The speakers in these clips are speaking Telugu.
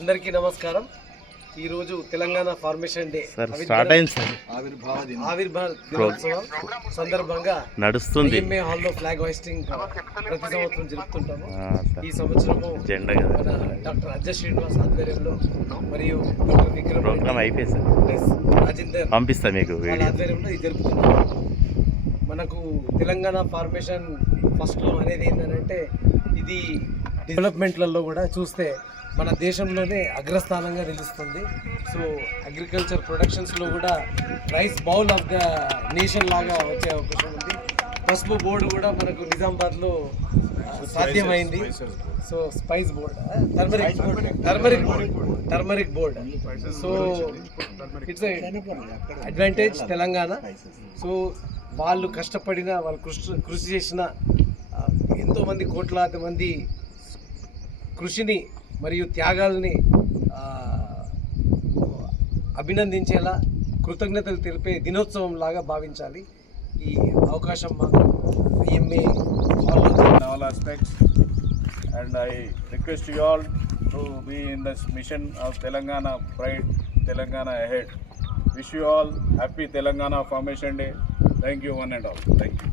అందరికీ నమస్కారం. ఈరోజు తెలంగాణ ఫార్మేషన్ డే స్టార్ట్ అయింది సార్. ఆవిర్భావ దినోత్సవం సందర్భంగా నడుస్తుంది. IMA హాల్లో ఫ్లాగ్ హోస్టింగ్ ప్రతి సంవత్సరం జరుపుతుంటాము. ఈ సంవత్సరము మన డాక్టర్ అజ్జ శ్రీనివాస్ ఆధ్వర్యంలో మరియు డాక్టర్ విక్రమ్ ప్రోగ్రామ్ అయిపోయింది సార్. రాజేందర్ పంపిస్తా మీకు ఆధ్వర్యంలో ఇది జరుపుతున్నాము. మనకు తెలంగాణ ఫార్మేషన్ ఫస్ట్లో అనేది ఏంటంటే ఇది డెవలప్మెంట్లలో కూడా చూస్తే మన దేశంలోనే అగ్రస్థానంగా నిలుస్తుంది. సో అగ్రికల్చర్ ప్రొడక్షన్స్లో కూడా rice bowl of the nation లాగా వచ్చే అవకాశం ఉంది. పసుపు బోర్డు కూడా మనకు నిజామాబాద్లో సాధ్యమైంది. So spice board, turmeric board. So it's advantage Telangana. So వాళ్ళు కష్టపడిన, వాళ్ళు కృషి చేసిన ఎంతోమంది కోట్లాది మంది కృషిని మరియు త్యాగాలని అభినందించేలా కృతజ్ఞతలు తెలిపే దినోత్సవం లాగా భావించాలి. ఈ అవకాశం మాకు IMA all aspects, and I request you all to be in this mission of Telangana Pride, Telangana Ahead. Wish you all happy Telangana Formation Day. Thank you one and all. Thank you.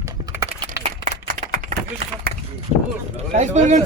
Vice President,